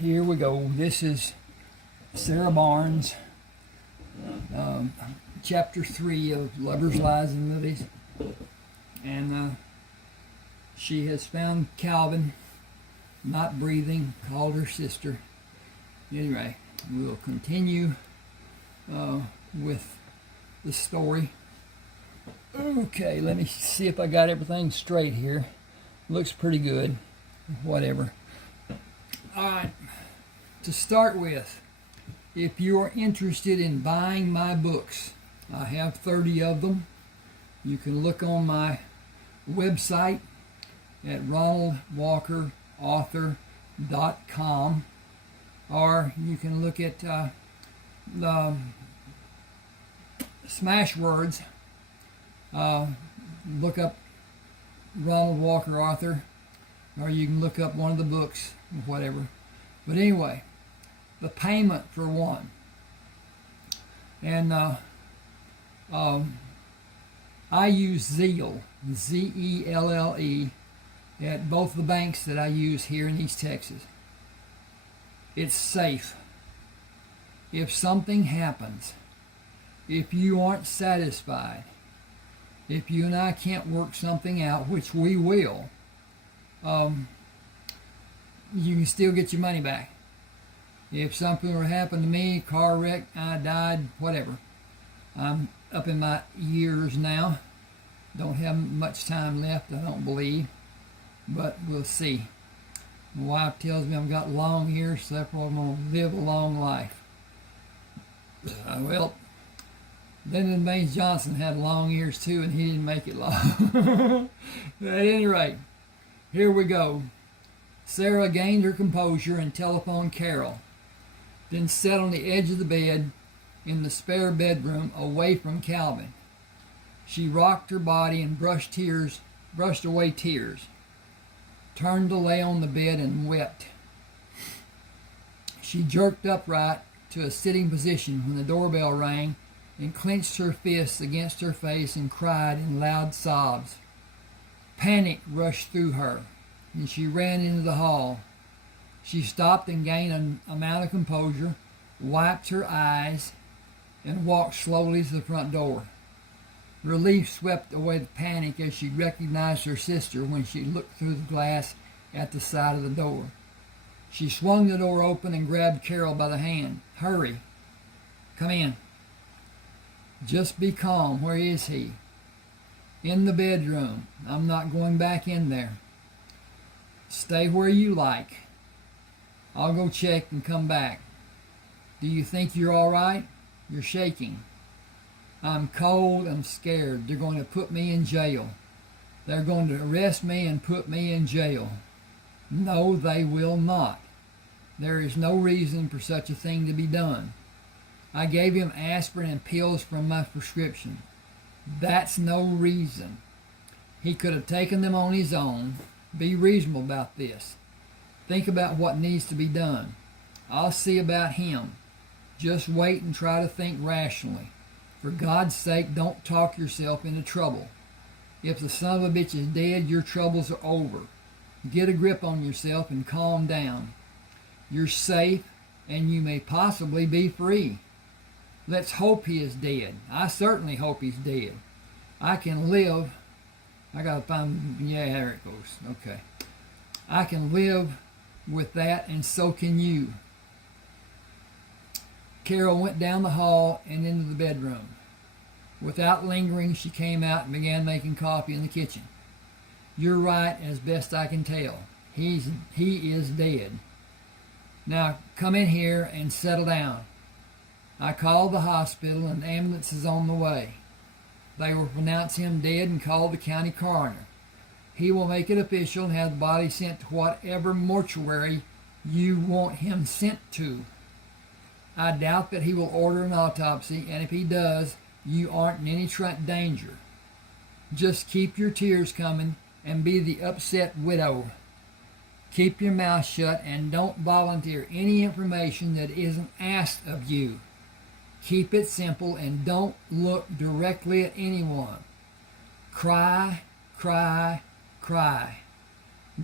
Here we go. This is Sarah Barnes, chapter 3 of Lovers Lies and Lilies. And she has found Calvin not breathing, called her sister. Anyway, we'll continue with the story. Okay, let me see if I got everything straight here. Looks pretty good. Whatever. Alright, to start with, if you are interested in buying my books, I have 30 of them. You can look on my website at ronaldwalkerauthor.com, or you can look at the Smashwords. Look up Ronald Walker Author, or you can look up one of the books, whatever. But anyway, the payment for one. And I use Zelle, Z-E-L-L-E, at both the banks that I use here in East Texas. It's safe. If something happens, if you aren't satisfied, if you and I can't work something out, which we will, you can still get your money back. If something were to happen to me, car wreck, I died, whatever. I'm up in my years now. Don't have much time left, I don't believe. But we'll see. My wife tells me I've got long years, so therefore I'm going to live a long life. Well, Lyndon Baines Johnson had long ears too, and he didn't make it long. At any rate, here we go. Sarah gained her composure and telephoned Carol, then sat on the edge of the bed in the spare bedroom away from Calvin. She rocked her body and brushed away tears, turned to lay on the bed and wept. She jerked upright to a sitting position when the doorbell rang and clenched her fists against her face and cried in loud sobs. Panic rushed through her, and she ran into the hall. She stopped and gained an amount of composure, wiped her eyes, and walked slowly to the front door. Relief swept away the panic as she recognized her sister when she looked through the glass at the side of the door. She swung the door open and grabbed Carol by the hand. "Hurry. Come in." "Just be calm. Where is he?" "In the bedroom. I'm not going back in there." "Stay where you like. I'll go check and come back. Do you think you're all right? You're shaking." "I'm cold. I'm scared. They're going to put me in jail. They're going to arrest me and put me in jail." "No, they will not. There is no reason for such a thing to be done. I gave him aspirin and pills from my prescription. That's no reason. He could have taken them on his own. Be reasonable about this. Think about what needs to be done. I'll see about him. Just wait and try to think rationally. For God's sake, don't talk yourself into trouble. If the son of a bitch is dead, your troubles are over. Get a grip on yourself and calm down. You're safe, and you may possibly be free. Let's hope he is dead. I certainly hope he's dead. I can live. I gotta find, yeah, there it goes. Okay. I can live with that, and so can you. Carol went down the hall and into the bedroom. Without lingering, she came out and began making coffee in the kitchen. "You're right, as best I can tell. He is dead. Now come in here and settle down. I called the hospital and the ambulance is on the way. They will pronounce him dead and call the county coroner. He will make it official and have the body sent to whatever mortuary you want him sent to. I doubt that he will order an autopsy, and if he does, you aren't in any danger. Just keep your tears coming and be the upset widow. Keep your mouth shut and don't volunteer any information that isn't asked of you. Keep it simple and don't look directly at anyone. Cry, cry,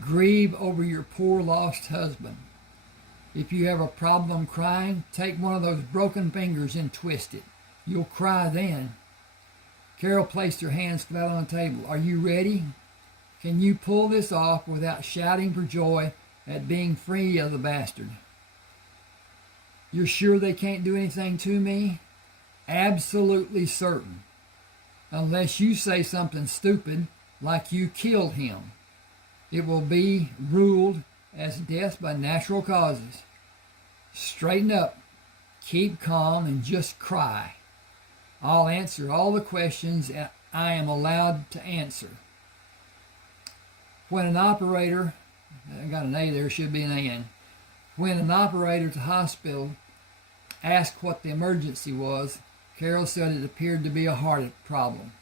Grieve over your poor lost husband. If you have a problem crying, take one of those broken fingers and twist it. You'll cry then. Carol placed her hands flat on the table. Are you ready? Can you pull this off without shouting for joy at being free of the bastard? You're sure they can't do anything to me? Absolutely certain. Unless you say something stupid like you killed him. It will be ruled as death by natural causes. Straighten up, keep calm, and just cry. I'll answer all the questions I am allowed to answer. When an operator, I got an A there, should be an A-N. When an operator at the hospital asked what the emergency was, Carol said it appeared to be a heart problem.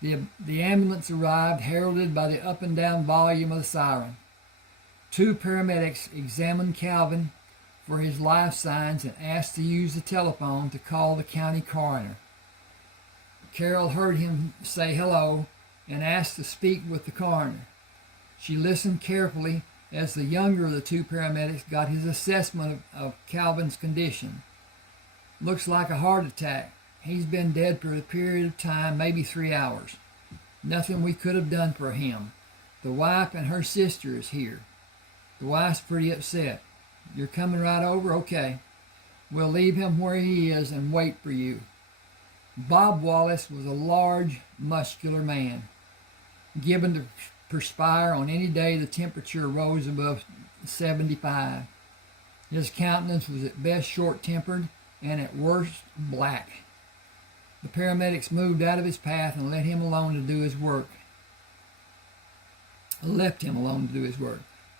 The ambulance arrived, heralded by the up and down volume of the siren. 2 paramedics examined Calvin for his life signs and asked to use the telephone to call the county coroner. Carol heard him say hello and asked to speak with the coroner. She listened carefully as the younger of the 2 paramedics got his assessment of Calvin's condition. Looks like a heart attack. He's been dead for a period of time, maybe 3 hours. Nothing we could have done for him. The wife and her sister is here. The wife's pretty upset. You're coming right over? Okay. We'll leave him where he is and wait for you. Bob Wallace was a large, muscular man, given to perspire on any day the temperature rose above 75. His countenance was at best short-tempered and at worst black. The paramedics moved out of his path and left him alone to do his work.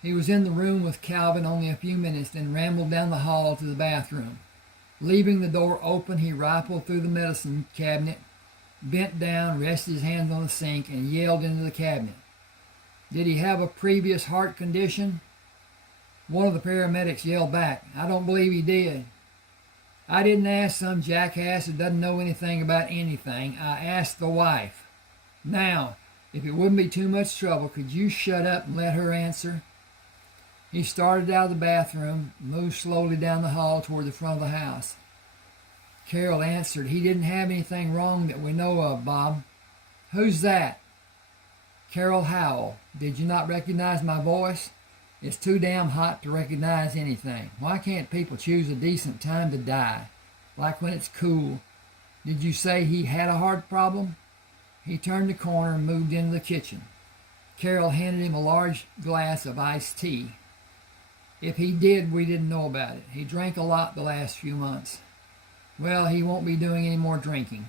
He was in the room with Calvin only a few minutes, then rambled down the hall to the bathroom. Leaving the door open, he rifled through the medicine cabinet, bent down, rested his hands on the sink, and yelled into the cabinet. Did he have a previous heart condition? One of the paramedics yelled back, I don't believe he did. I didn't ask some jackass who doesn't know anything about anything. I asked the wife. Now, if it wouldn't be too much trouble, could you shut up and let her answer? He started out of the bathroom, moved slowly down the hall toward the front of the house. Carol answered, he didn't have anything wrong that we know of, Bob. Who's that? Carol Howell. Did you not recognize my voice? It's too damn hot to recognize anything. Why can't people choose a decent time to die? Like when it's cool. Did you say he had a heart problem? He turned the corner and moved into the kitchen. Carol handed him a large glass of iced tea. If he did, we didn't know about it. He drank a lot the last few months. Well, he won't be doing any more drinking.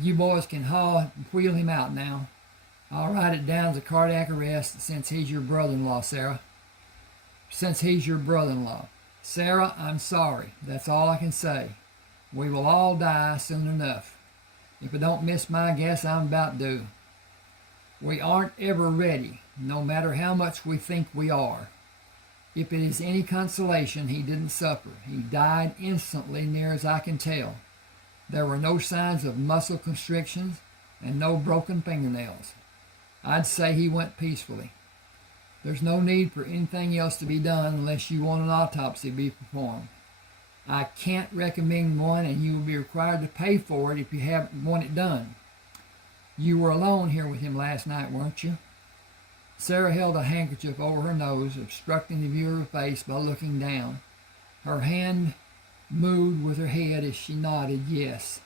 You boys can wheel him out now. I'll write it down as a cardiac arrest since he's your brother-in-law, Sarah. Sarah, I'm sorry. That's all I can say. We will all die soon enough. If I don't miss my guess, I'm about due. We aren't ever ready, no matter how much we think we are. If it is any consolation, he didn't suffer. He died instantly, near as I can tell. There were no signs of muscle constrictions and no broken fingernails. I'd say he went peacefully. There's no need for anything else to be done unless you want an autopsy to be performed. I can't recommend one, and you will be required to pay for it if you want it done. You were alone here with him last night, weren't you? Sarah held a handkerchief over her nose, obstructing the view of her face by looking down. Her hand moved with her head as she nodded yes.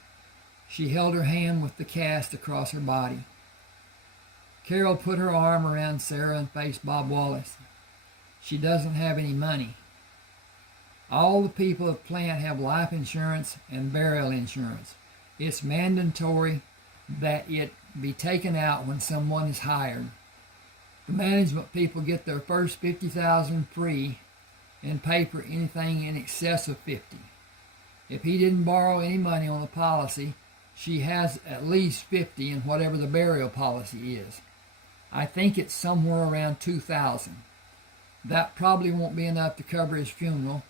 She held her hand with the cast across her body. Carol put her arm around Sarah and faced Bob Wallace. She doesn't have any money. All the people at plant have life insurance and burial insurance. It's mandatory that it be taken out when someone is hired. The management people get their first $50,000 free and pay for anything in excess of $50,000. If he didn't borrow any money on the policy, she has at least $50,000 in whatever the burial policy is. I think it's somewhere around $2,000. That probably won't be enough to cover his funeral,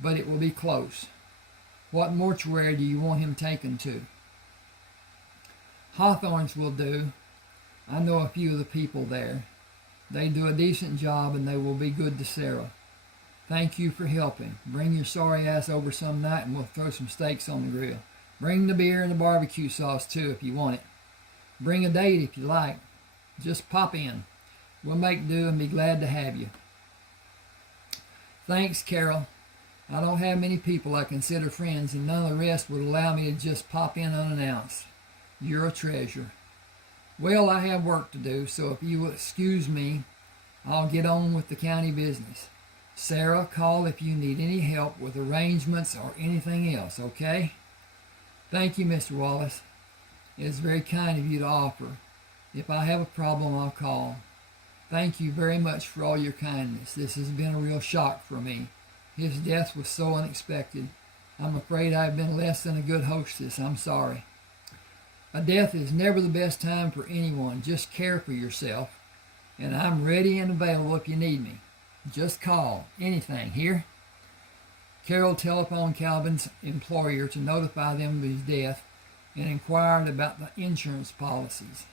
but it will be close. What mortuary do you want him taken to? Hawthorne's will do. I know a few of the people there. They do a decent job and they will be good to Sarah. Thank you for helping. Bring your sorry ass over some night and we'll throw some steaks on the grill. Bring the beer and the barbecue sauce too if you want it. Bring a date if you like. Just pop in. We'll make do and be glad to have you. Thanks, Carol. I don't have many people I consider friends, and none of the rest would allow me to just pop in unannounced. You're a treasure. Well, I have work to do, so if you will excuse me, I'll get on with the county business. Sarah, call if you need any help with arrangements or anything else, okay? Thank you, Mr. Wallace. It is very kind of you to offer. If I have a problem, I'll call. Thank you very much for all your kindness. This has been a real shock for me. His death was so unexpected. I'm afraid I've been less than a good hostess. I'm sorry. A death is never the best time for anyone. Just care for yourself. And I'm ready and available if you need me. Just call. Anything. Here? Carol telephoned Calvin's employer to notify them of his death and inquired about the insurance policies.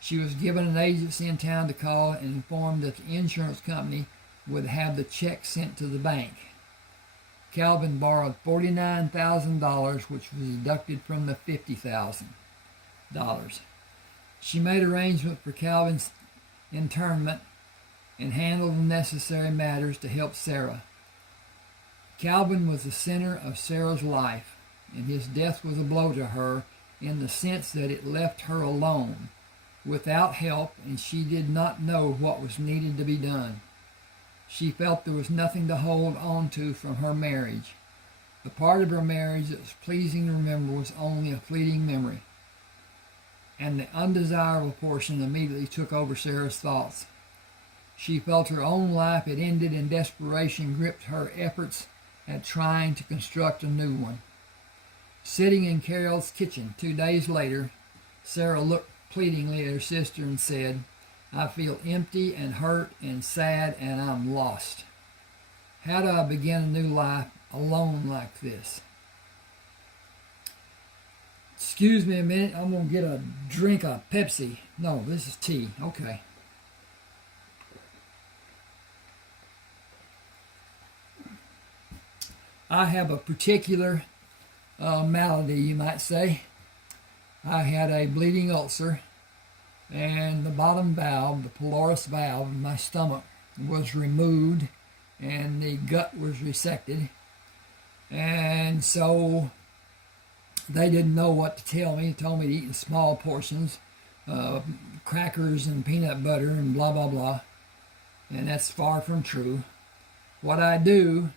She was given an agency in town to call and informed that the insurance company would have the check sent to the bank. Calvin borrowed $49,000, which was deducted from the $50,000. She made arrangements for Calvin's internment and handled the necessary matters to help Sarah. Calvin was the center of Sarah's life, and his death was a blow to her in the sense that it left her alone, without help, and she did not know what was needed to be done. She felt there was nothing to hold on to from her marriage. The part of her marriage that was pleasing to remember was only a fleeting memory, and the undesirable portion immediately took over Sarah's thoughts. She felt her own life had ended, and desperation gripped her efforts at trying to construct a new one. Sitting in Carol's kitchen 2 days later, Sarah looked pleadingly at her sister and said, I feel empty and hurt and sad, and I'm lost. How do I begin a new life alone like this? Excuse me a minute, I'm going to get a drink of Pepsi. No, this is tea. Okay. I have a particular malady, you might say. I had a bleeding ulcer, and the bottom valve, the pylorus valve of my stomach, was removed, and the gut was resected. And so they didn't know what to tell me. They told me to eat in small portions, crackers and peanut butter and blah, blah, blah. And that's far from true. What I do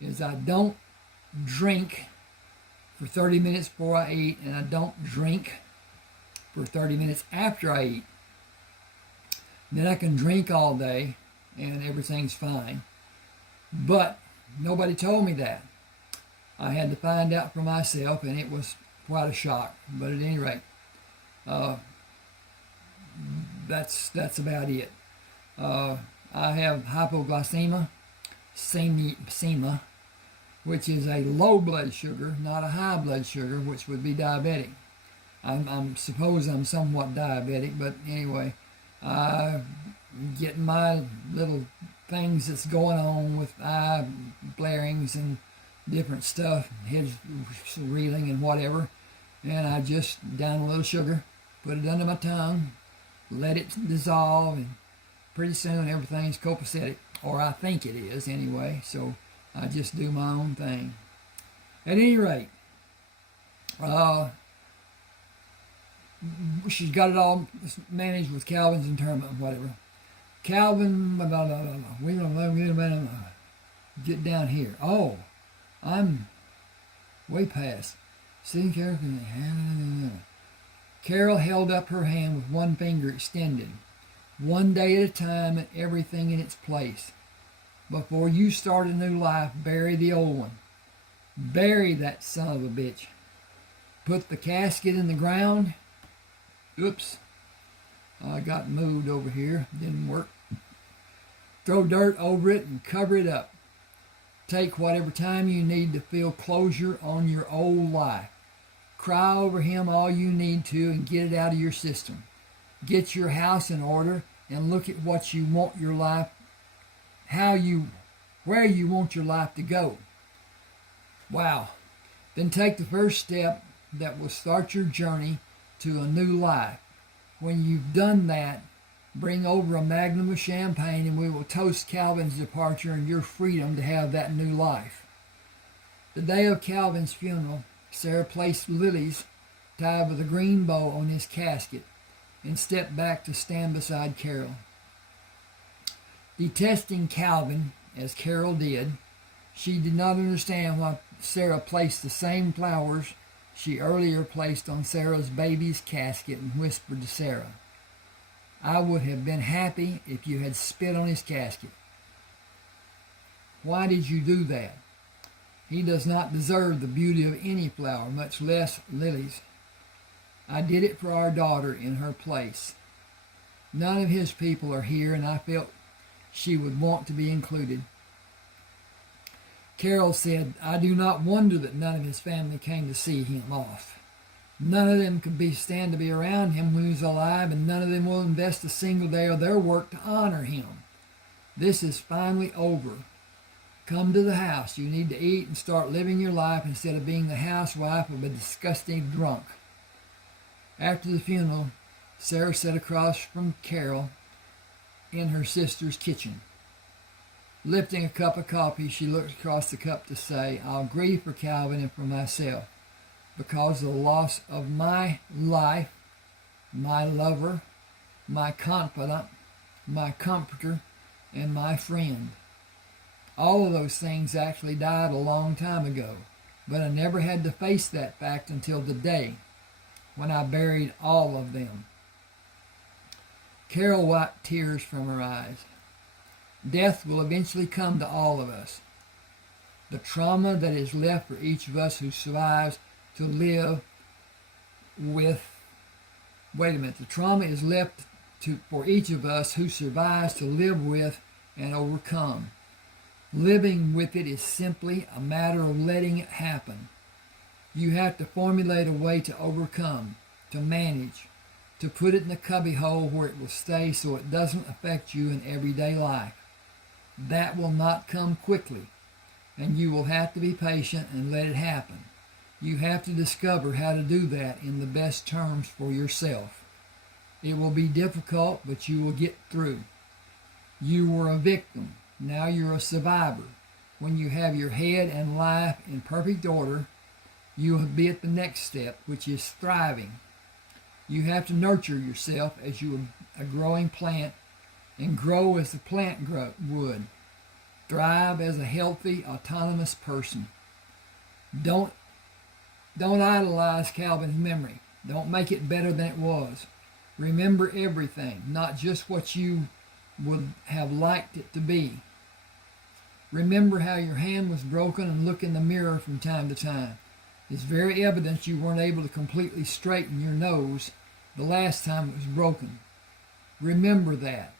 is I don't drink for 30 minutes before I eat, and I don't drink for 30 minutes after I eat. Then I can drink all day and everything's fine. But nobody told me that. I had to find out for myself, and it was quite a shock. But at any rate, that's about it. I have hypoglycemia, SEMA, which is a low blood sugar, not a high blood sugar, which would be diabetic. I suppose I'm somewhat diabetic, but anyway, getting my little things that's going on with eye blarings and different stuff, head reeling and whatever, and I just down a little sugar, put it under my tongue, let it dissolve, and pretty soon everything's copacetic, or I think it is anyway, so I just do my own thing. At any rate, she's got it all managed with Calvin's internment and whatever. Calvin, blah, blah, blah, blah. We're going to get down here. Oh, I'm way past. Sitting carefully. Carol held up her hand with one finger extended. One day at a time and everything in its place. Before you start a new life, bury the old one. Bury that son of a bitch. Put the casket in the ground. Oops. I got moved over here. Didn't work. Throw dirt over it and cover it up. Take whatever time you need to feel closure on your old life. Cry over him all you need to and get it out of your system. Get your house in order and look at what you want your life, how you where you want your life to go. Wow. Then take the first step that will start your journey to a new life. When you've done that, bring over a magnum of champagne and we will toast Calvin's departure and your freedom to have that new life. The day of Calvin's funeral, Sarah placed lilies tied with a green bow on his casket and stepped back to stand beside Carol. Detesting Calvin, as Carol did, she did not understand why Sarah placed the same flowers she earlier placed on Sarah's baby's casket and whispered to Sarah, "I would have been happy if you had spit on his casket. Why did you do that? He does not deserve the beauty of any flower, much less lilies. I did it for our daughter in her place. None of his people are here, and I felt she would want to be included." Carol said, "I do not wonder that none of his family came to see him off. None of them could stand to be around him when he was alive, and none of them will invest a single day of their work to honor him. This is finally over. Come to the house. You need to eat and start living your life instead of being the housewife of a disgusting drunk." After the funeral, Sarah sat across from Carol in her sister's kitchen. Lifting a cup of coffee, she looked across the cup to say, "I'll grieve for Calvin and for myself, because of the loss of my life, my lover, my confidant, my comforter, and my friend. All of those things actually died a long time ago, but I never had to face that fact until today, when I buried all of them." Carol wiped tears from her eyes. Death will eventually come to all of us. The trauma that is left for each of us who survives to live with... The trauma is left for each of us who survives to live with and overcome. Living with it is simply a matter of letting it happen. You have to formulate a way to overcome, to manage, to put it in the cubbyhole where it will stay so it doesn't affect you in everyday life. That will not come quickly, and you will have to be patient and let it happen. You have to discover how to do that in the best terms for yourself. It will be difficult, but you will get through. You were a victim. Now you're a survivor. When you have your head and life in perfect order, you will be at the next step, which is thriving. You have to nurture yourself as you are a growing plant and grow as the plant would. Thrive as a healthy, autonomous person. Don't idolize Calvin's memory. Don't make it better than it was. Remember everything, not just what you would have liked it to be. Remember how your hand was broken and look in the mirror from time to time. It's very evident you weren't able to completely straighten your nose the last time it was broken. Remember that.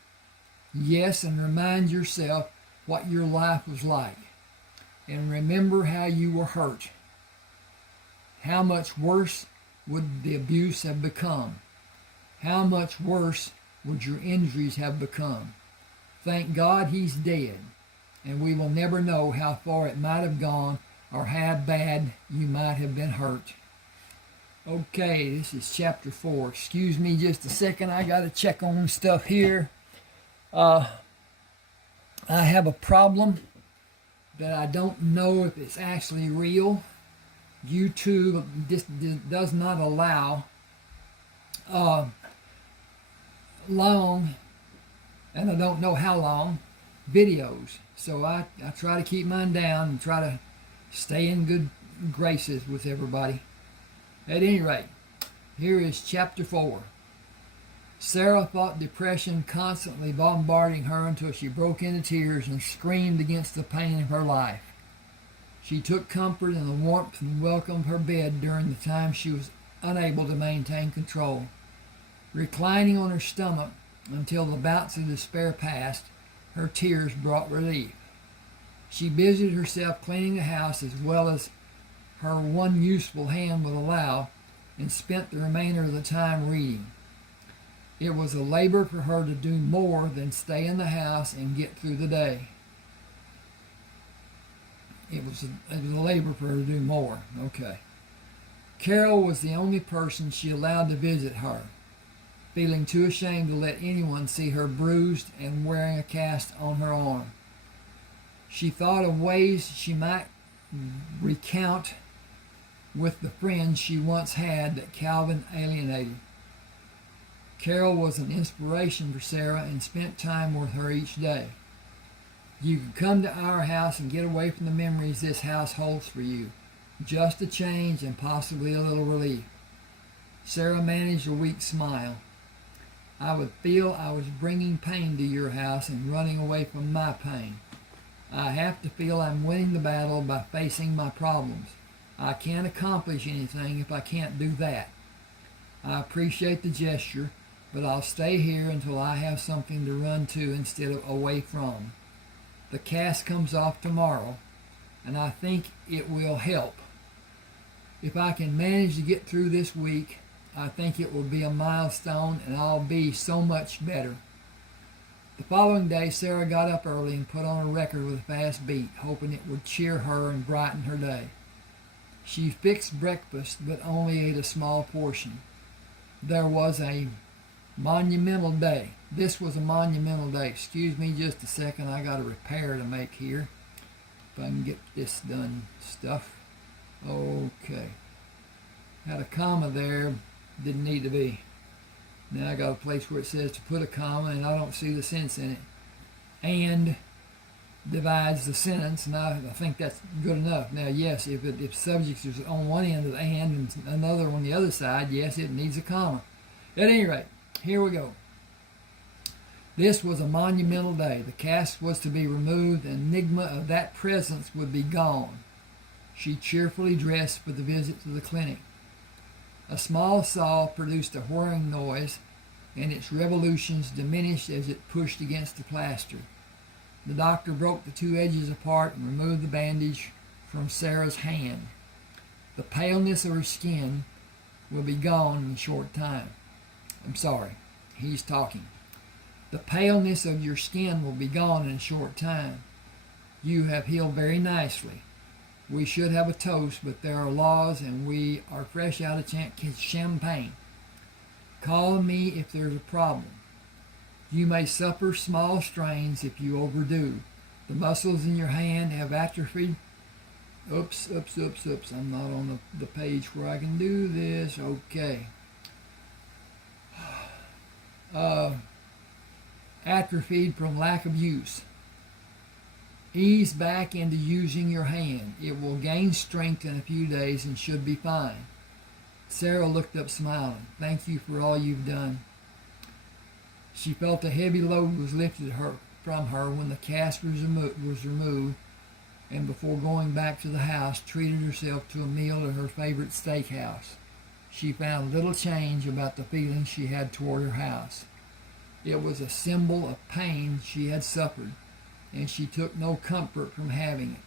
Yes, and remind yourself what your life was like. And remember how you were hurt. How much worse would the abuse have become? How much worse would your injuries have become? Thank God he's dead, and we will never know how far it might have gone or how bad you might have been hurt. Okay, this is chapter 4. Excuse me just a second. I got to check on stuff here. I have a problem that I don't know if it's actually real. YouTube does not allow long, and I don't know how long, videos. So I try to keep mine down and try to stay in good graces with everybody. At any rate, here is chapter 4. Sarah fought depression constantly bombarding her until she broke into tears and screamed against the pain of her life. She took comfort in the warmth and welcome of her bed during the time she was unable to maintain control. Reclining on her stomach until the bouts of despair passed, her tears brought relief. She busied herself cleaning the house as well as her one useful hand would allow, and spent the remainder of the time reading. It was a labor for her to do more than stay in the house and get through the day. it was a labor for her to do more. Okay. Carol was the only person she allowed to visit her, feeling too ashamed to let anyone see her bruised and wearing a cast on her arm. She thought of ways she might recount with the friends she once had that Calvin alienated. Carol was an inspiration for Sarah and spent time with her each day. You could come to our house and get away from the memories this house holds for you. Just a change and possibly a little relief. Sarah managed a weak smile. I would feel I was bringing pain to your house and running away from my pain. I have to feel I'm winning the battle by facing my problems. I can't accomplish anything if I can't do that. I appreciate the gesture, but I'll stay here until I have something to run to instead of away from. The cast comes off tomorrow, and I think it will help. If I can manage to get through this week, I think it will be a milestone and I'll be so much better. The following day, Sarah got up early and put on a record with a fast beat, hoping it would cheer her and brighten her day. She fixed breakfast, but only ate a small portion. There was a monumental day. This was a monumental day. Excuse me just a second. I got a repair to make here. If I can get this done stuff. Okay. Had a comma there. Didn't need to be. Now I got a place where it says to put a comma and I don't see the sense in it. And divides the sentence, and I think that's good enough. Now, yes, if subjects is on one end of the and another on the other side, yes, it needs a comma. At any rate, here we go. This was a monumental day. The cast was to be removed, and enigma of that presence would be gone. She cheerfully dressed for the visit to the clinic. A small saw produced a whirring noise, and its revolutions diminished as it pushed against the plaster. The doctor broke the two edges apart and removed the bandage from Sarah's hand. The paleness of her skin will be gone in a short time. I'm sorry, he's talking. The paleness of your skin will be gone in a short time. You have healed very nicely. We should have a toast, but there are laws and we are fresh out of champagne. Call me if there's a problem. You may suffer small strains if you overdo. The muscles in your hand have atrophied. Oops. I'm not on the page where I can do this. Okay. Atrophied from lack of use. Ease back into using your hand. It will gain strength in a few days and should be fine. Sarah looked up smiling. Thank you for all you've done. She felt a heavy load was lifted from her when the cast was removed, and before going back to the house, treated herself to a meal at her favorite steakhouse. She found little change about the feelings she had toward her house. It was a symbol of pain she had suffered, and she took no comfort from having it.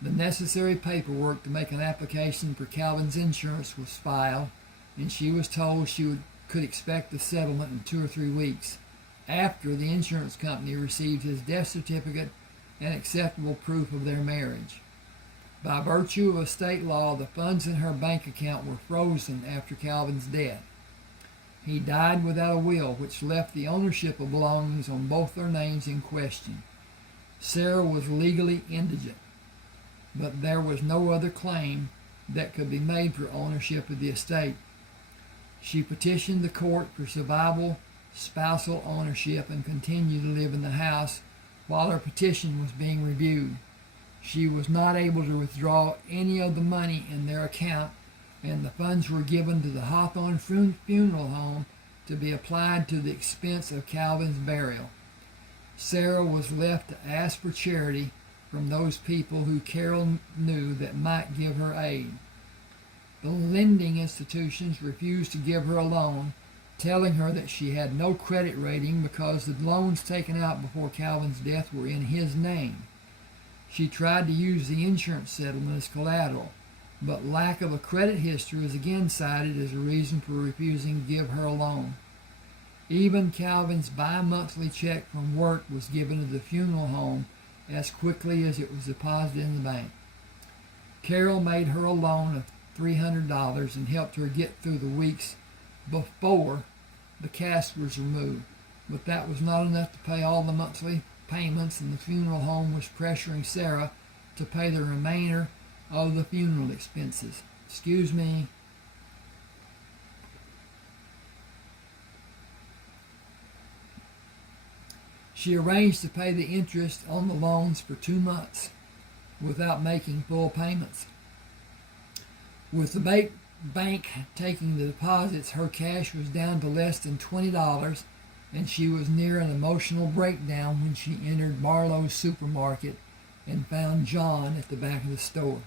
The necessary paperwork to make an application for Calvin's insurance was filed, and she was told she could expect the settlement in 2 or 3 weeks after the insurance company received his death certificate and acceptable proof of their marriage. By virtue of a state law, the funds in her bank account were frozen after Calvin's death. He died without a will, which left the ownership of belongings on both their names in question. Sarah was legally indigent, but there was no other claim that could be made for ownership of the estate. She petitioned the court for survival, spousal ownership, and continued to live in the house while her petition was being reviewed. She was not able to withdraw any of the money in their account, and the funds were given to the Hawthorne Funeral Home to be applied to the expense of Calvin's burial. Sarah was left to ask for charity from those people who Carol knew that might give her aid. The lending institutions refused to give her a loan, telling her that she had no credit rating because the loans taken out before Calvin's death were in his name. She tried to use the insurance settlement as collateral, but lack of a credit history was again cited as a reason for refusing to give her a loan. Even Calvin's bi-monthly check from work was given to the funeral home as quickly as it was deposited in the bank. Carol made her a loan of $300 and helped her get through the weeks before the cast was removed. But that was not enough to pay all the monthly payments, and the funeral home was pressuring Sarah to pay the remainder of the funeral expenses. Excuse me. She arranged to pay the interest on the loans for 2 months without making full payments. With the bank taking the deposits, her cash was down to less than $20, and she was near an emotional breakdown when she entered Barlow's supermarket and found John at the back of the store.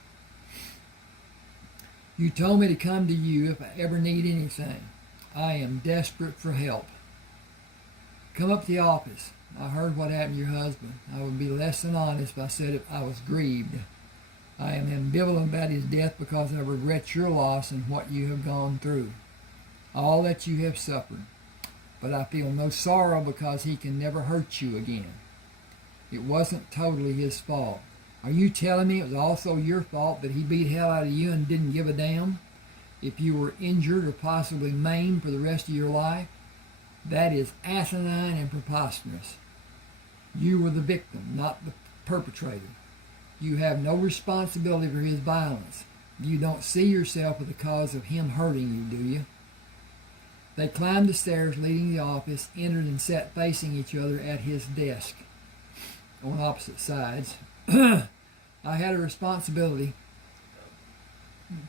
You told me to come to you if I ever need anything. I am desperate for help. Come up to the office. I heard what happened to your husband. I would be less than honest if I said I was grieved. I am ambivalent about his death because I regret your loss and what you have gone through, all that you have suffered. But I feel no sorrow because he can never hurt you again. It wasn't totally his fault. Are you telling me it was also your fault that he beat hell out of you and didn't give a damn if you were injured or possibly maimed for the rest of your life? That is asinine and preposterous. You were the victim, not the perpetrator. You have no responsibility for his violence. You don't see yourself as the cause of him hurting you, do you? They climbed the stairs leading to the office, entered and sat facing each other at his desk on opposite sides. I had a responsibility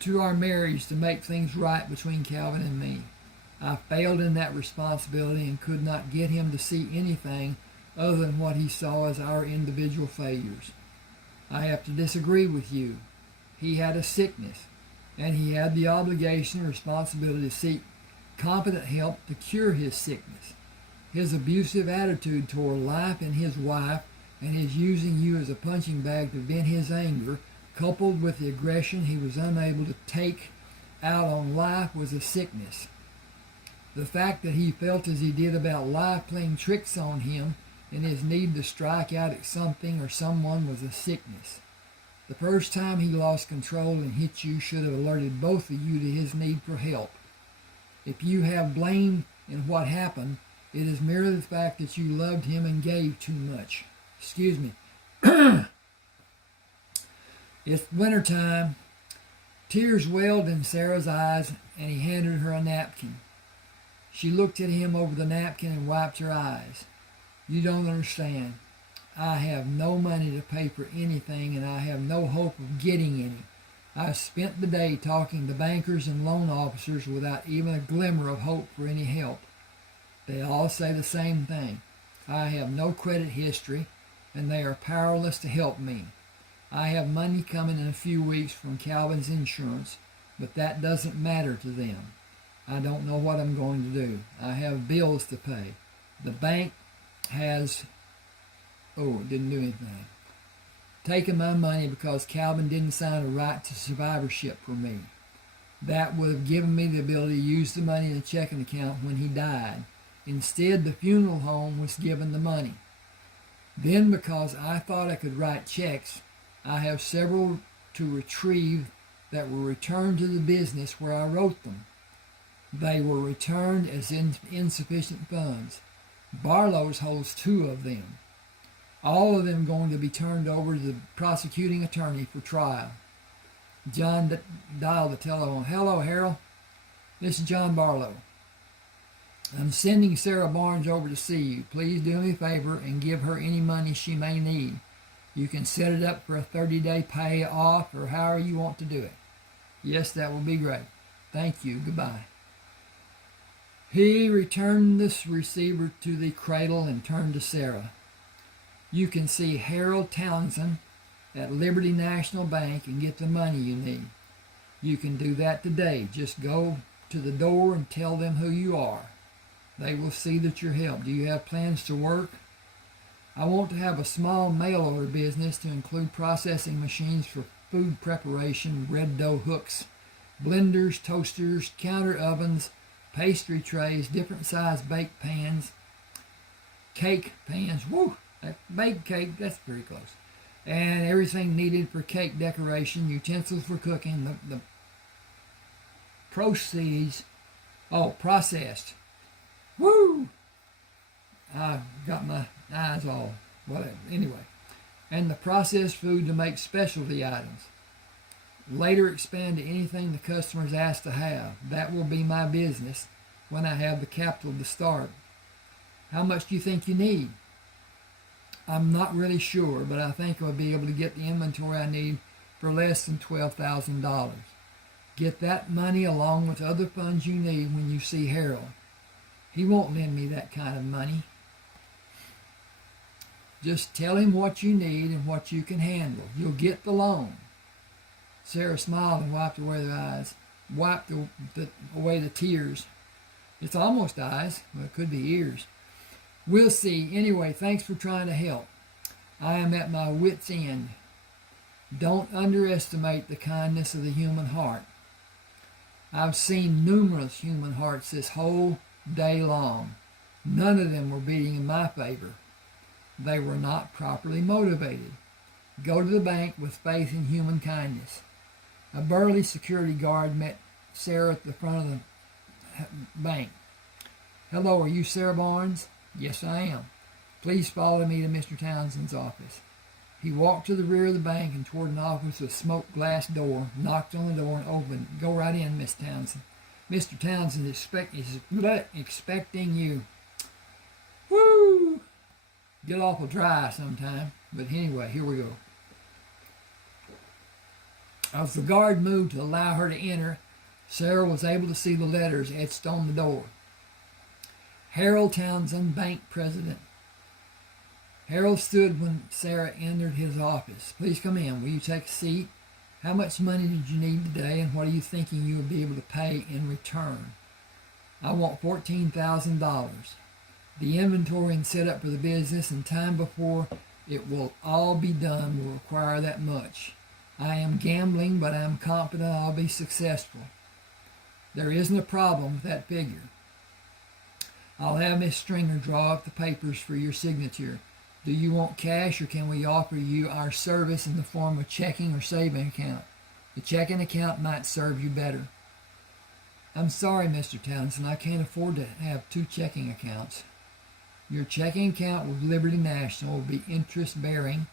to our marriage to make things right between Calvin and me. I failed in that responsibility and could not get him to see anything other than what he saw as our individual failures. I have to disagree with you. He had a sickness, and he had the obligation and responsibility to seek competent help to cure his sickness. His abusive attitude toward life and his wife, and his using you as a punching bag to vent his anger, coupled with the aggression he was unable to take out on life, was a sickness. The fact that he felt as he did about life playing tricks on him and his need to strike out at something or someone was a sickness. The first time he lost control and hit you should have alerted both of you to his need for help. If you have blame in what happened, it is merely the fact that you loved him and gave too much. Excuse me. It's wintertime. Tears welled in Sarah's eyes, and he handed her a napkin. She looked at him over the napkin and wiped her eyes. You don't understand. I have no money to pay for anything, and I have no hope of getting any. I've spent the day talking to bankers and loan officers without even a glimmer of hope for any help. They all say the same thing. I have no credit history, and they are powerless to help me. I have money coming in a few weeks from Calvin's insurance, but that doesn't matter to them. I don't know what I'm going to do. I have bills to pay. The bank has, it didn't do anything, taken my money because Calvin didn't sign a right to survivorship for me. That would have given me the ability to use the money in the checking account when he died. Instead, the funeral home was given the money. Then, because I thought I could write checks, I have several to retrieve that were returned to the business where I wrote them. They were returned as insufficient funds. Barlow's holds 2 of them. All of them going to be turned over to the prosecuting attorney for trial. John dialed the telephone. Hello, Harold. This is John Barlow. I'm sending Sarah Barnes over to see you. Please do me a favor and give her any money she may need. You can set it up for a 30-day pay off or however you want to do it. Yes, that will be great. Thank you. Goodbye. He returned this receiver to the cradle and turned to Sarah. You can see Harold Townsend at Liberty National Bank and get the money you need. You can do that today. Just go to the door and tell them who you are. They will see that you're helped. Do you have plans to work? I want to have a small mail order business to include processing machines for food preparation, red dough hooks, blenders, toasters, counter ovens, pastry trays, different size baked pans, cake pans. Woo! That baked cake, that's very close. and everything needed for cake decoration, utensils for cooking. The proceeds, processed. Woo! I got my eyes all, whatever. Anyway, and the processed food to make specialty items. Later expand to anything the customers ask to have. That will be my business when I have the capital to start. How much do you think you need? I'm not really sure, but I think I'll be able to get the inventory I need for less than $12,000. Get that money along with other funds you need when you see Harold. He won't lend me that kind of money. Just tell him what you need and what you can handle. You'll get the loan. Sarah smiled and wiped away the tears. It's almost eyes, but it could be ears. We'll see. Anyway, thanks for trying to help. I am at my wit's end. Don't underestimate the kindness of the human heart. I've seen numerous human hearts this whole day long. None of them were beating in my favor. They were not properly motivated. Go to the bank with faith in human kindness. A burly security guard met Sarah at the front of the bank. Hello, are you Sarah Barnes? Yes, I am. Please follow me to Mr. Townsend's office. He walked to the rear of the bank and toward an office with a smoked glass door, knocked on the door and opened. Go right in, Miss Townsend. Mr. Townsend is expecting you. Woo! Get awful dry sometime. But anyway, here we go. As the guard moved to allow her to enter, Sarah was able to see the letters etched on the door. Harold Townsend, bank president. Harold stood when Sarah entered his office. Please come in. Will you take a seat? How much money did you need today, and what are you thinking you will be able to pay in return? I want $14,000. The inventory and setup for the business and time before it will all be done will require that much. I am gambling, but I am confident I'll be successful. There isn't a problem with that figure. I'll have Miss Stringer draw up the papers for your signature. Do you want cash, or can we offer you our service in the form of checking or saving account? The checking account might serve you better. I'm sorry, Mr. Townsend, I can't afford to have two checking accounts. Your checking account with Liberty National will be interest-bearing,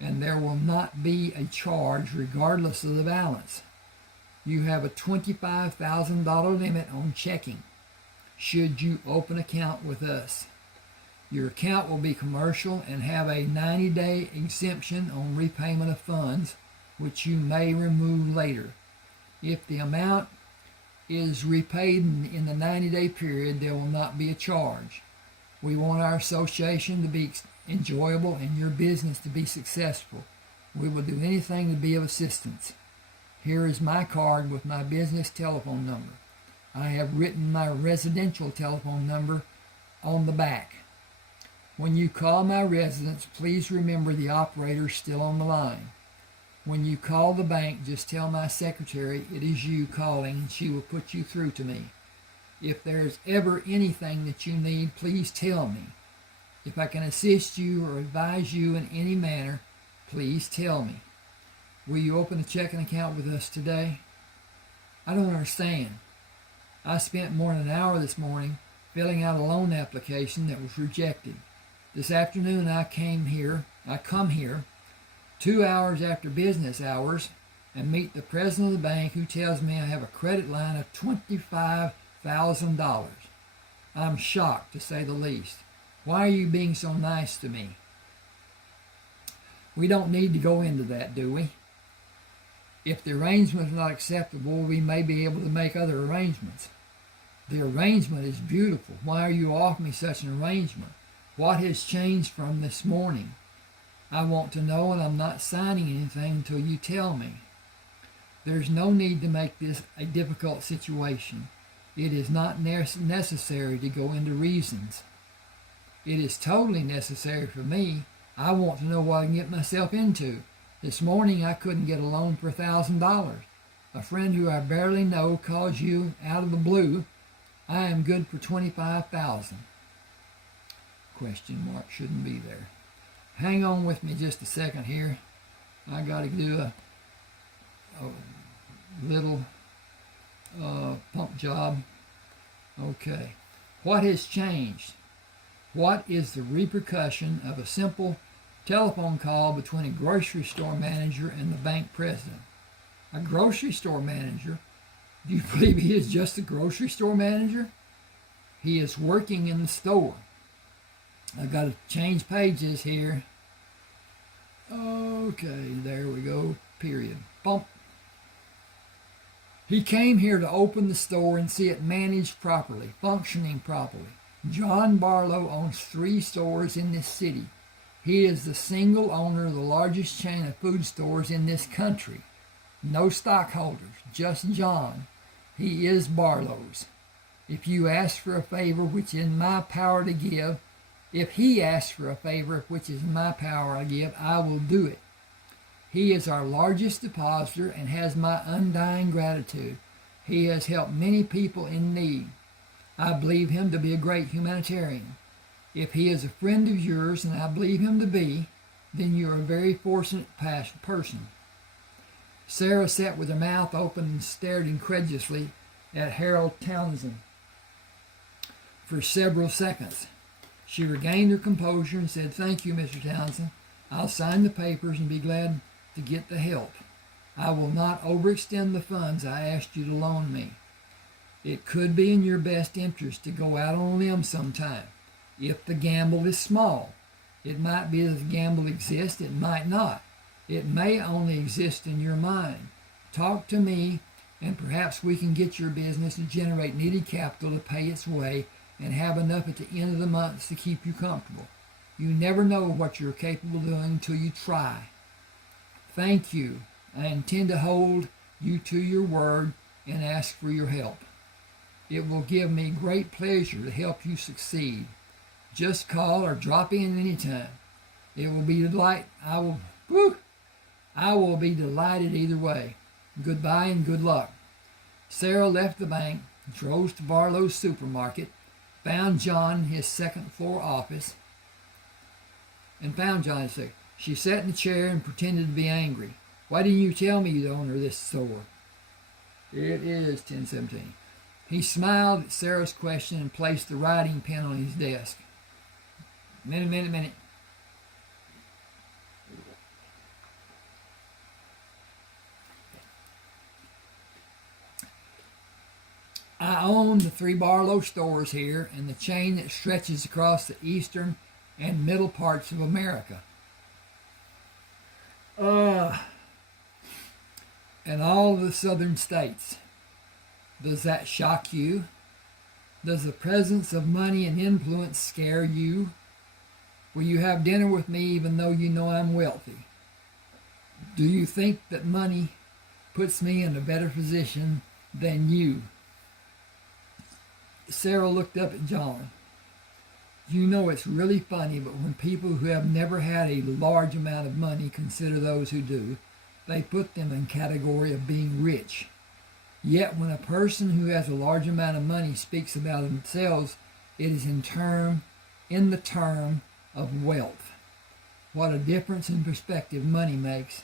and there will not be a charge regardless of the balance. You have a $25,000 limit on checking should you open an account with us. Your account will be commercial and have a 90-day exemption on repayment of funds, which you may remove later. If the amount is repaid in the 90-day period, there will not be a charge. We want our association to be enjoyable and your business to be successful. We will do anything to be of assistance. Here is my card with my business telephone number. I have written my residential telephone number on the back. When you call my residence, please remember the operator is still on the line. When you call the bank, just tell my secretary it is you calling and she will put you through to me. If there's ever anything that you need, please tell me. If I can assist you or advise you in any manner, please tell me. Will you open a checking account with us today? I don't understand. I spent more than an hour this morning filling out a loan application that was rejected. This afternoon I come here 2 hours after business hours and meet the president of the bank who tells me I have a credit line of $25,000. I'm shocked, to say the least. Why are you being so nice to me? We don't need to go into that, do we? If the arrangement is not acceptable, we may be able to make other arrangements. The arrangement is beautiful. Why are you offering me such an arrangement? What has changed from this morning? I want to know, and I'm not signing anything until you tell me. There's no need to make this a difficult situation. It is not necessary to go into reasons. It is totally necessary for me. I want to know what I can get myself into. This morning I couldn't get a loan for $1,000. A friend who I barely know calls you out of the blue. I am good for $25,000. Question mark shouldn't be there. Hang on with me just a second here. I got to do a little pump job. Okay. What has changed? What is the repercussion of a simple telephone call between a grocery store manager and the bank president? A grocery store manager? Do you believe he is just a grocery store manager? He is working in the store. I've got to change pages here. Okay, there we go. Period. Bump. He came here to open the store and see it managed properly, functioning properly. John Barlow owns 3 stores in this city. He is the single owner of the largest chain of food stores in this country. No stockholders, just John. He is Barlow's. If you ask for a favor which is in my power to give, if he asks for a favor which is in my power to give, I will do it. He is our largest depositor and has my undying gratitude. He has helped many people in need. I believe him to be a great humanitarian. If he is a friend of yours, and I believe him to be, then you are a very fortunate person. Sarah sat with her mouth open and stared incredulously at Harold Townsend for several seconds. She regained her composure and said, "Thank you, Mr. Townsend. I'll sign the papers and be glad to get the help. I will not overextend the funds I asked you to loan me. It could be in your best interest to go out on a limb sometime. If the gamble is small, it might be that the gamble exists, it might not. It may only exist in your mind. Talk to me, and perhaps we can get your business to generate needed capital to pay its way and have enough at the end of the month to keep you comfortable. You never know what you're capable of doing until you try. Thank you. I intend to hold you to your word and ask for your help. It will give me great pleasure to help you succeed. Just call or drop in anytime. It will be I will be delighted either way. Goodbye and good luck." Sarah left the bank, drove to Barlow's supermarket, found John in his second-floor office, She sat in the chair and pretended to be angry. "Why didn't you tell me you'd owner this store?" It is 10:17. He smiled at Sarah's question and placed the writing pen on his desk. Minute. I own the 3 Barlow stores here and the chain that stretches across the eastern and middle parts of America. And all of the southern states. Does that shock you? Does the presence of money and influence scare you? Will you have dinner with me even though you know I'm wealthy? Do you think that money puts me in a better position than you? Sarah looked up at John. "You know, it's really funny, but when people who have never had a large amount of money consider those who do, they put them in the category of being rich. Yet when a person who has a large amount of money speaks about themselves, it is in the term of wealth. What a difference in perspective money makes."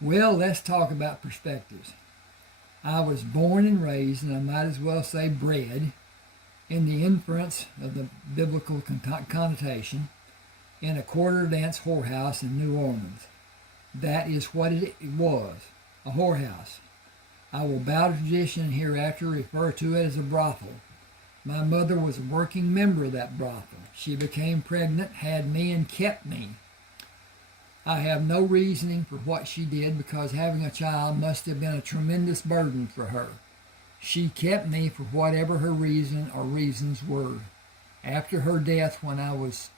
Well, let's talk about perspectives. I was born and raised, and I might as well say bred, in the inference of the biblical connotation, in a quarter-dance whorehouse in New Orleans. That is what it was, a whorehouse. I will bow to tradition and hereafter refer to it as a brothel. My mother was a working member of that brothel. She became pregnant, had me, and kept me. I have no reasoning for what she did because having a child must have been a tremendous burden for her. She kept me for whatever her reason or reasons were. After her death when I was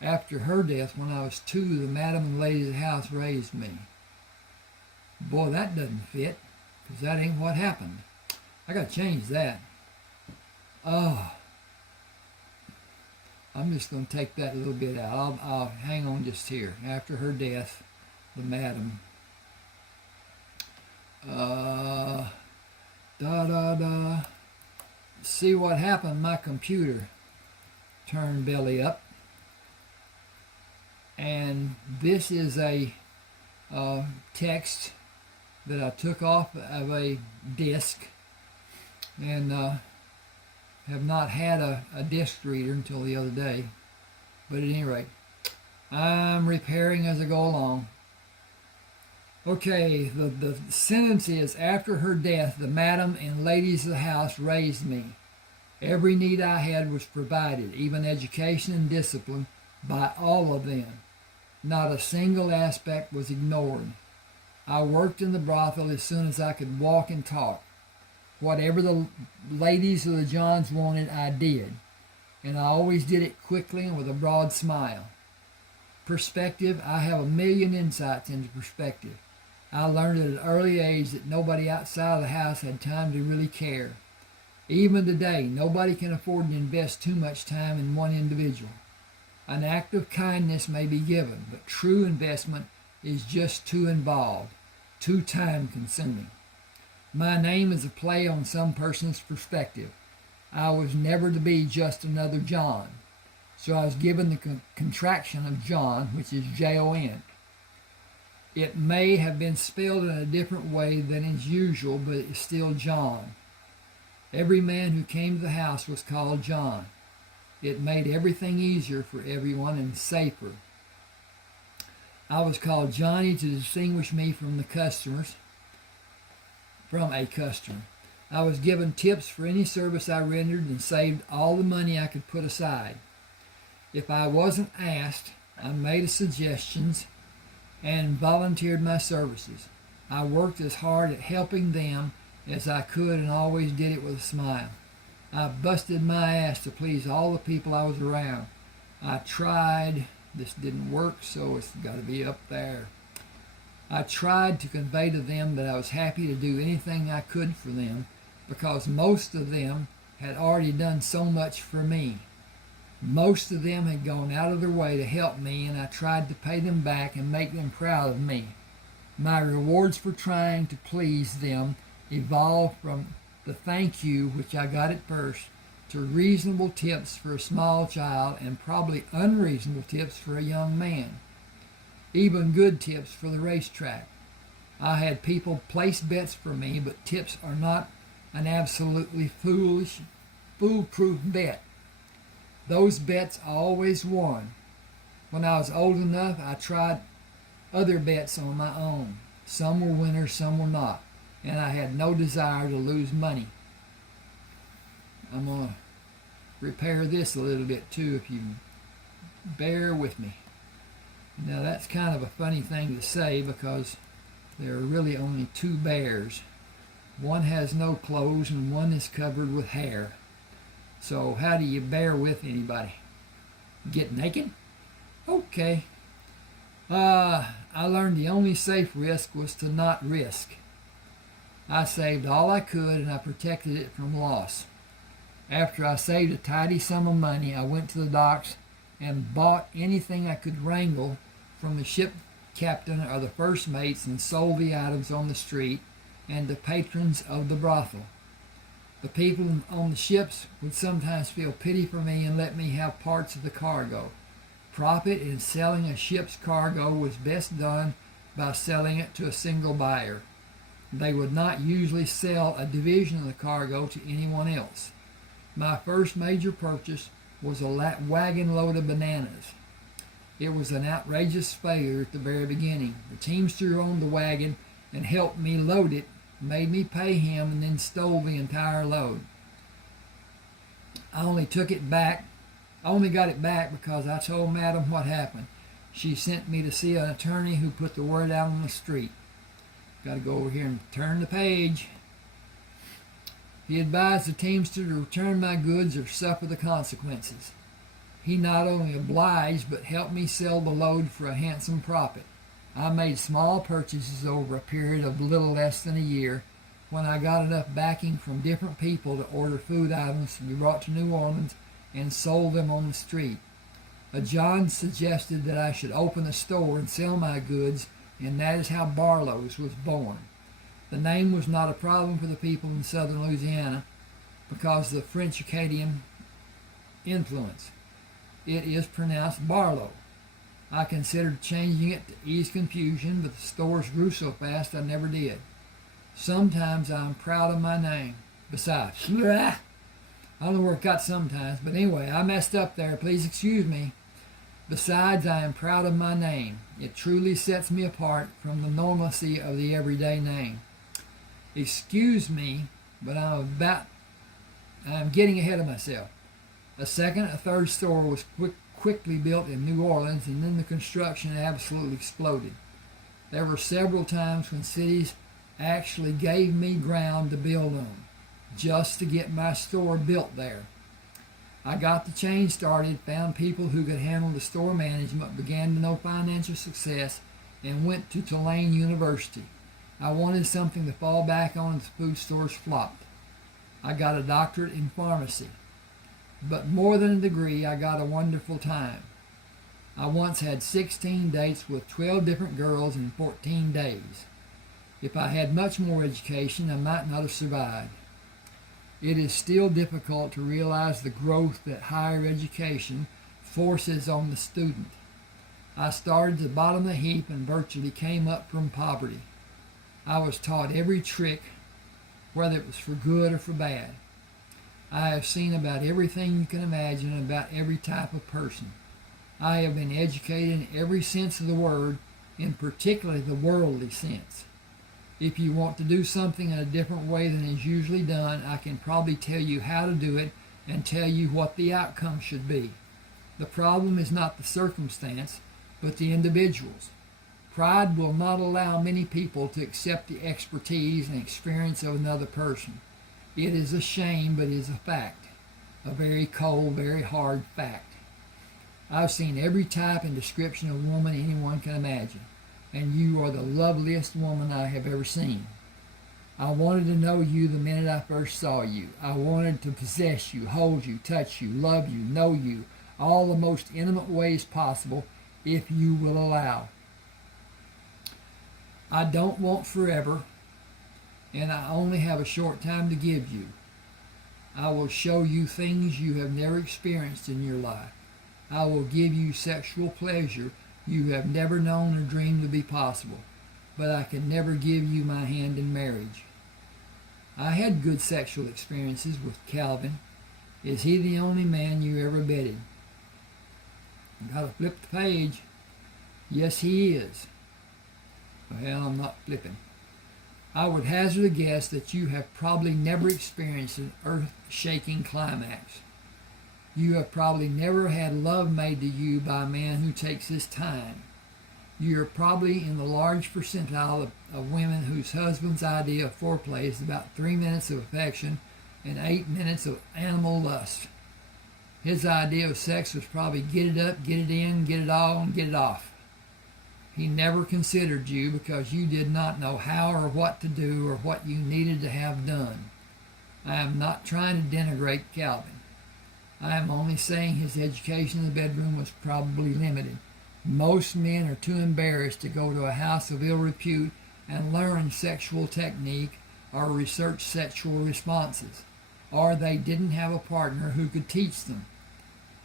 2, the madam and lady of the house raised me. Boy, that doesn't fit, because that ain't what happened. I got to change that. Oh, I'm just going to take that a little bit out. I'll hang on just here. After her death, the madam. See what happened? My computer turned belly up. And this is a text that I took off of a disc, and have not had a disc reader until the other day. But at any rate, I'm repairing as I go along. Okay, the sentence is, after her death, the madam and ladies of the house raised me. Every need I had was provided, even education and discipline, by all of them. Not a single aspect was ignored. I worked in the brothel as soon as I could walk and talk. Whatever the ladies of the Johns wanted, I did. And I always did it quickly and with a broad smile. Perspective, I have a million insights into perspective. I learned at an early age that nobody outside of the house had time to really care. Even today, nobody can afford to invest too much time in one individual. An act of kindness may be given, but true investment is just too involved, too time-consuming. My name is a play on some person's perspective. I was never to be just another John, so I was given the contraction of John, which is Jon. It may have been spelled in a different way than is usual, but it's still John. Every man who came to the house was called John. It made everything easier for everyone and safer. I was called Johnny to distinguish me from a customer. I was given tips for any service I rendered and saved all the money I could put aside. If I wasn't asked, I made suggestions and volunteered my services. I worked as hard at helping them as I could and always did it with a smile. I busted my ass to please all the people I was around. I tried. This didn't work, so it's got to be up there. I tried to convey to them that I was happy to do anything I could for them because most of them had already done so much for me. Most of them had gone out of their way to help me, and I tried to pay them back and make them proud of me. My rewards for trying to please them evolved from the thank you, which I got at first, to reasonable tips for a small child and probably unreasonable tips for a young man. Even good tips for the racetrack. I had people place bets for me, but tips are not an absolutely foolproof bet. Those bets always won. When I was old enough, I tried other bets on my own. Some were winners, some were not, and I had no desire to lose money. I'm going to repair this a little bit too, if you bear with me. Now that's kind of a funny thing to say because there are really only two bears. One has no clothes and one is covered with hair. So how do you bear with anybody? Get naked? Okay. I learned the only safe risk was to not risk. I saved all I could and I protected it from loss. After I saved a tidy sum of money, I went to the docks and bought anything I could wrangle from the ship captain or the first mates and sold the items on the street and to patrons of the brothel. The people on the ships would sometimes feel pity for me and let me have parts of the cargo. Profit in selling a ship's cargo was best done by selling it to a single buyer. They would not usually sell a division of the cargo to anyone else. My first major purchase was a wagon load of bananas. It was an outrageous failure at the very beginning. The teamster who owned the wagon and helped me load it made me pay him and then stole the entire load. I only got it back because I told Madam what happened. She sent me to see an attorney who put the word out on the street. Got to go over here and turn the page. He advised the teamster to return my goods or suffer the consequences. He not only obliged but helped me sell the load for a handsome profit. I made small purchases over a period of little less than a year when I got enough backing from different people to order food items to be brought to New Orleans and sold them on the street. A John suggested that I should open a store and sell my goods, and that is how Barlow's was born. The name was not a problem for the people in southern Louisiana because of the French-Acadian influence. It is pronounced Barlow. I considered changing it to ease confusion, but the stores grew so fast I never did. Sometimes I'm proud of my name. Besides, I don't know where it got sometimes, but anyway, I messed up there. Please excuse me. Besides, I am proud of my name. It truly sets me apart from the normalcy of the everyday name. Excuse me, but I'm getting ahead of myself. A third store was quickly built in New Orleans, and then the construction absolutely exploded. There were several times when cities actually gave me ground to build on, just to get my store built there. I got the chain started, found people who could handle the store management, began to know financial success, and went to Tulane University. I wanted something to fall back on as food stores flopped. I got a doctorate in pharmacy. But more than a degree, I got a wonderful time. I once had 16 dates with 12 different girls in 14 days. If I had much more education, I might not have survived. It is still difficult to realize the growth that higher education forces on the student. I started at the bottom of the heap and virtually came up from poverty. I was taught every trick, whether it was for good or for bad. I have seen about everything you can imagine and about every type of person. I have been educated in every sense of the word, in particularly the worldly sense. If you want to do something in a different way than is usually done, I can probably tell you how to do it and tell you what the outcome should be. The problem is not the circumstance, but the individuals. Pride will not allow many people to accept the expertise and experience of another person. It is a shame, but it is a fact. A very cold, very hard fact. I've seen every type and description of woman anyone can imagine, and you are the loveliest woman I have ever seen. I wanted to know you the minute I first saw you. I wanted to possess you, hold you, touch you, love you, know you, all the most intimate ways possible, if you will allow. I don't want forever, and I only have a short time to give you. I will show you things you have never experienced in your life. I will give you sexual pleasure you have never known or dreamed to be possible, but I can never give you my hand in marriage. I had good sexual experiences with Calvin. Is he the only man you ever bedded? Gotta flip the page. Yes, he is. Well, I'm not flipping. I would hazard a guess that you have probably never experienced an earth-shaking climax. You have probably never had love made to you by a man who takes his time. You are probably in the large percentile of women whose husband's idea of foreplay is about 3 minutes of affection and 8 minutes of animal lust. His idea of sex was probably get it up, get it in, get it all, and get it off. He never considered you because you did not know how or what to do or what you needed to have done. I am not trying to denigrate Calvin. I am only saying his education in the bedroom was probably limited. Most men are too embarrassed to go to a house of ill repute and learn sexual technique or research sexual responses, or they didn't have a partner who could teach them.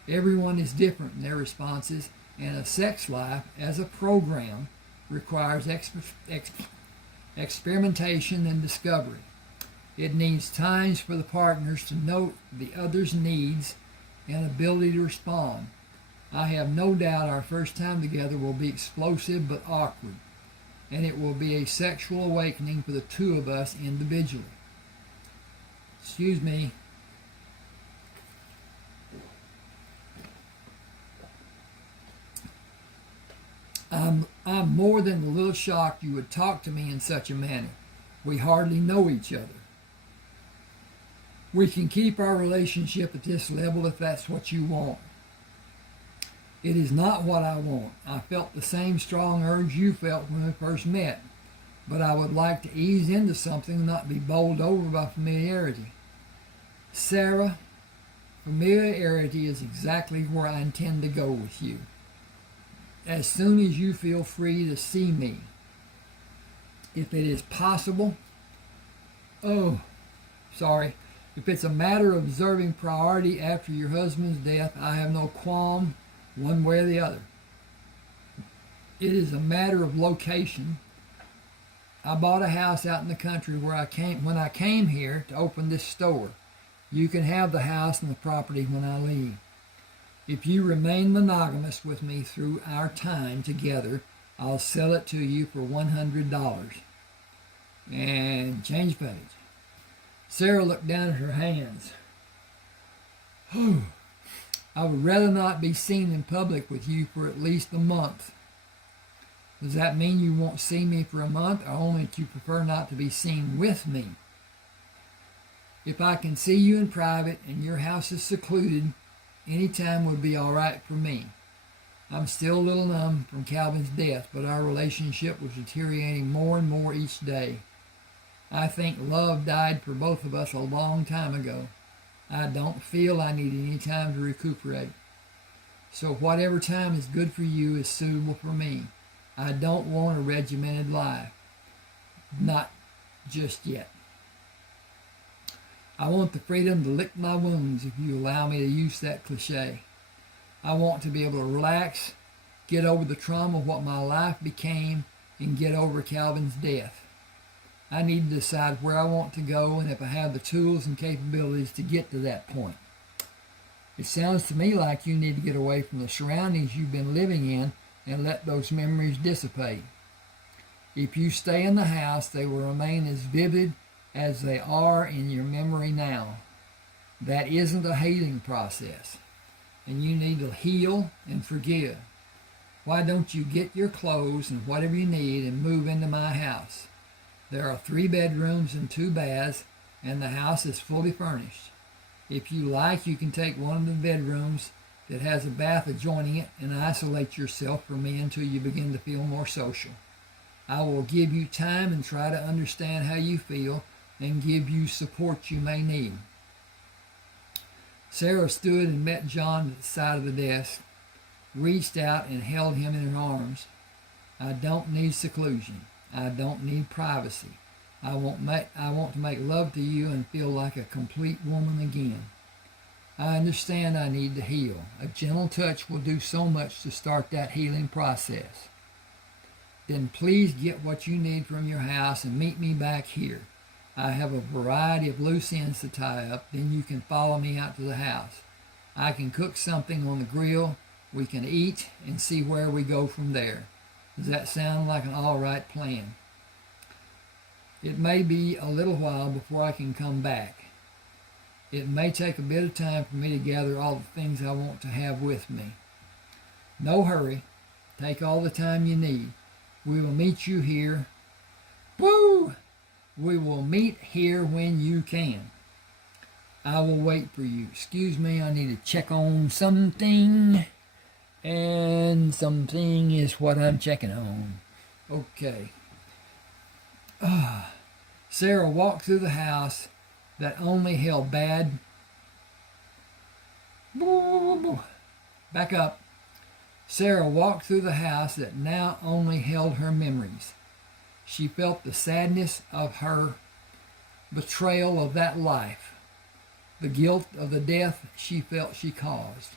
Everyone is different in their responses, and a sex life as a program requires experimentation and discovery. It needs times for the partners to know the other's needs and ability to respond. I have no doubt our first time together will be explosive but awkward, and it will be a sexual awakening for the two of us individually. Excuse me. I'm more than a little shocked you would talk to me in such a manner. We hardly know each other. We can keep our relationship at this level if that's what you want. It is not what I want. I felt the same strong urge you felt when we first met, but I would like to ease into something and not be bowled over by familiarity. Sarah, familiarity is exactly where I intend to go with you. As soon as you feel free to see me, if it is possible, if it's a matter of observing priority after your husband's death, I have no qualm one way or the other. It is a matter of location. I bought a house out in the country when I came here to open this store. You can have the house and the property when I leave. If you remain monogamous with me through our time together, I'll sell it to you for $100. And change page. Sarah looked down at her hands. I would rather not be seen in public with you for at least a month. Does that mean you won't see me for a month, or only that you prefer not to be seen with me? If I can see you in private and your house is secluded, any time would be all right for me. I'm still a little numb from Calvin's death, but our relationship was deteriorating more and more each day. I think love died for both of us a long time ago. I don't feel I need any time to recuperate. So whatever time is good for you is suitable for me. I don't want a regimented life. Not just yet. I want the freedom to lick my wounds, if you allow me to use that cliche. I want to be able to relax, get over the trauma of what my life became, and get over Calvin's death. I need to decide where I want to go and if I have the tools and capabilities to get to that point. It sounds to me like you need to get away from the surroundings you've been living in and let those memories dissipate. If you stay in the house, they will remain as vivid as they are in your memory now. That isn't a healing process, and you need to heal and forgive. Why don't you get your clothes and whatever you need and move into my house? There are 3 bedrooms and 2 baths, and the house is fully furnished. If you like, you can take one of the bedrooms that has a bath adjoining it and isolate yourself from me until you begin to feel more social. I will give you time and try to understand how you feel and give you support you may need. Sarah stood and met John at the side of the desk, reached out and held him in her arms. I don't need seclusion. I don't need privacy. I want to make love to you and feel like a complete woman again. I understand I need to heal. A gentle touch will do so much to start that healing process. Then please get what you need from your house and meet me back here. I have a variety of loose ends to tie up, then you can follow me out to the house. I can cook something on the grill, we can eat, and see where we go from there. Does that sound like an all right plan? It may be a little while before I can come back. It may take a bit of time for me to gather all the things I want to have with me. No hurry. Take all the time you need. We will meet you here. Woo! We will meet here when you can. I will wait for you. Excuse me, I need to check on something. And something is what I'm checking on. Okay. Sarah walked through the house that only held bad... Back up. Sarah walked through the house that now only held her memories. She felt the sadness of her betrayal of that life, the guilt of the death she felt she caused.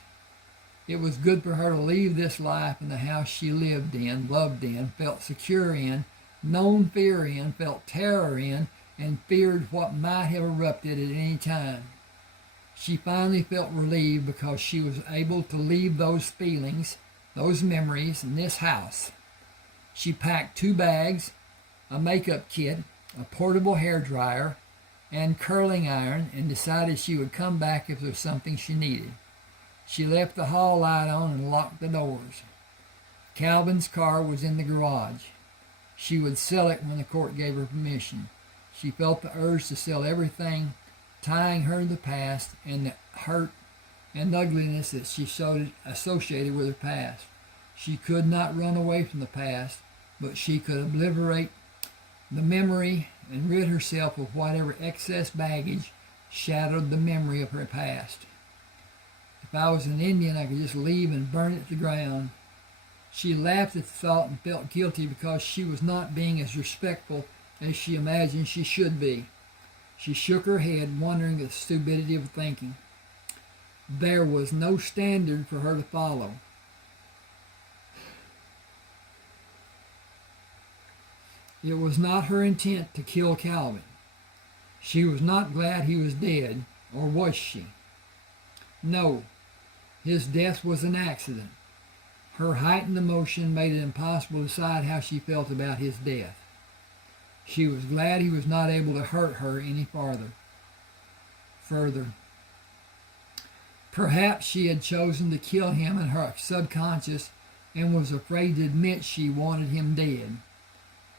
It was good for her to leave this life in the house she lived in, loved in, felt secure in, known fear in, felt terror in, and feared what might have erupted at any time. She finally felt relieved because she was able to leave those feelings, those memories, in this house. She packed 2 bags, a makeup kit, a portable hair dryer, and curling iron, and decided she would come back if there was something she needed. She left the hall light on and locked the doors. Calvin's car was in the garage. She would sell it when the court gave her permission. She felt the urge to sell everything, tying her to the past and the hurt and ugliness that she associated with her past. She could not run away from the past, but she could obliterate the memory and rid herself of whatever excess baggage shadowed the memory of her past. If I was an Indian, I could just leave and burn it to the ground. She laughed at the thought and felt guilty because she was not being as respectful as she imagined she should be. She shook her head, wondering at the stupidity of thinking. There was no standard for her to follow. It was not her intent to kill Calvin. She was not glad he was dead, or was she? No, his death was an accident. Her heightened emotion made it impossible to decide how she felt about his death. She was glad he was not able to hurt her any further. Perhaps she had chosen to kill him in her subconscious and was afraid to admit she wanted him dead.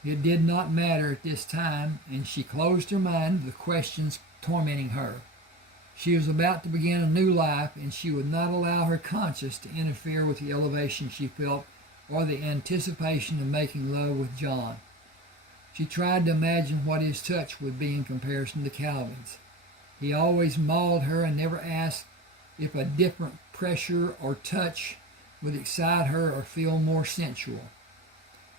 It did not matter at this time, and she closed her mind to the questions tormenting her. She was about to begin a new life, and she would not allow her conscience to interfere with the elevation she felt or the anticipation of making love with John. She tried to imagine what his touch would be in comparison to Calvin's. He always mauled her and never asked if a different pressure or touch would excite her or feel more sensual.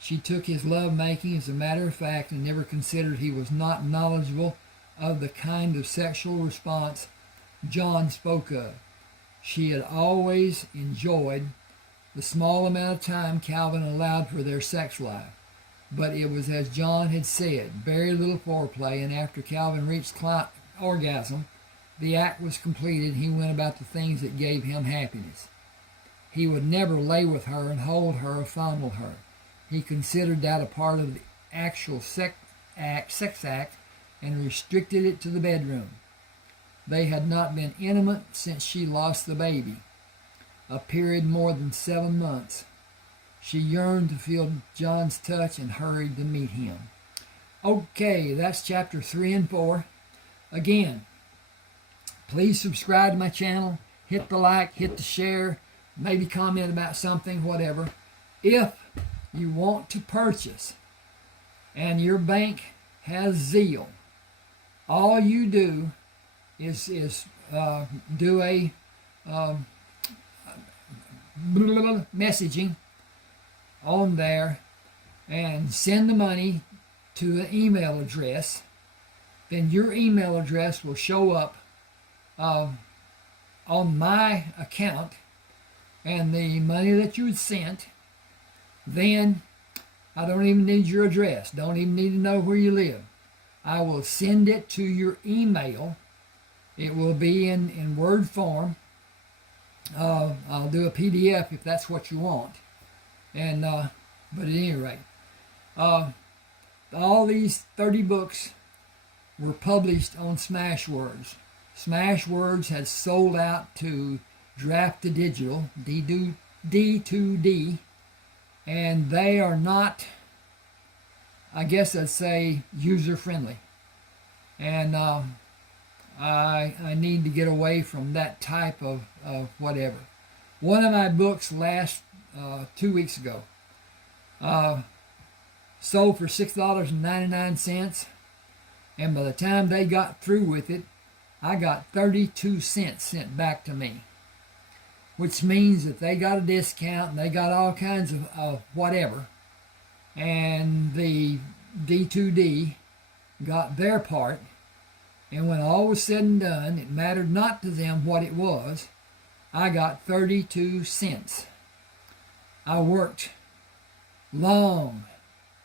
She took his love-making as a matter of fact and never considered he was not knowledgeable of the kind of sexual response John spoke of. She had always enjoyed the small amount of time Calvin allowed for their sex life, but it was as John had said, very little foreplay, and after Calvin reached orgasm, the act was completed. He went about the things that gave him happiness. He would never lay with her and hold her or fondle her. He considered that a part of the actual sex act and restricted it to the bedroom. They had not been intimate since she lost the baby, a period more than 7 months. She yearned to feel John's touch and hurried to meet him. Okay, that's chapter 3 and 4. Again, please subscribe to my channel, hit the like, hit the share, maybe comment about something, whatever. If you want to purchase and your bank has Zeal, all you do is do a messaging on there and send the money to an email address. Then your email address will show up on my account, and the money that you had sent, then I don't even need your address, don't even need to know where you live. I will send it to your email. It will be in Word form. I'll do a PDF if that's what you want. And but at any rate, all these 30 books were published on Smashwords. Smashwords had sold out to Draft to Digital, D2D, and they are not, I guess I'd say, user-friendly. And I need to get away from that type of whatever. One of my books last 2 weeks ago sold for $6.99, and by the time they got through with it, I got 32 cents sent back to me, which means that they got a discount and they got all kinds of whatever, and the D2D got their part. And when all was said and done, it mattered not to them what it was. I got 32 cents. I worked long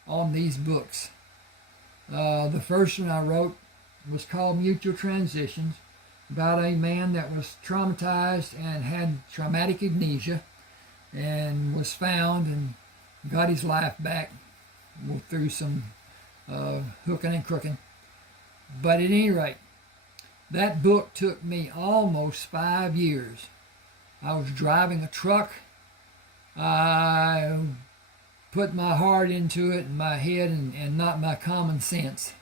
on these books. The first one I wrote was called Mutual Transitions, about a man that was traumatized and had traumatic amnesia and was found and got his life back through some hooking and crooking. But at any rate, that book took me almost 5 years. I was driving a truck. I put my heart into it and my head and not my common sense.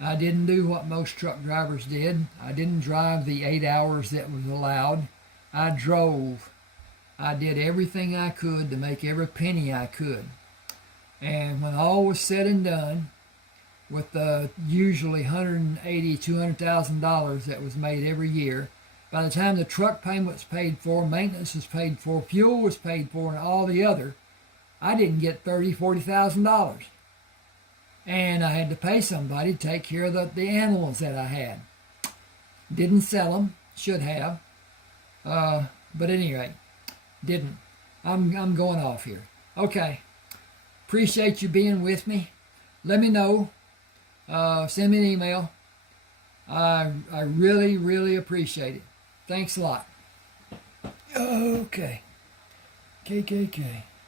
I didn't do what most truck drivers did. I didn't drive the 8 hours that was allowed. I drove. I did everything I could to make every penny I could. And when all was said and done, with the usually $180,000, $200,000 that was made every year, by the time the truck payment was paid for, maintenance was paid for, fuel was paid for, and all the other, I didn't get $30,000, $40,000. And I had to pay somebody to take care of the animals that I had. Didn't sell them, should have. But at any rate, didn't. I'm going off here. Okay. Appreciate you being with me. let me know. Send me an email. I really, really appreciate it. Thanks a lot. Okay. KKK.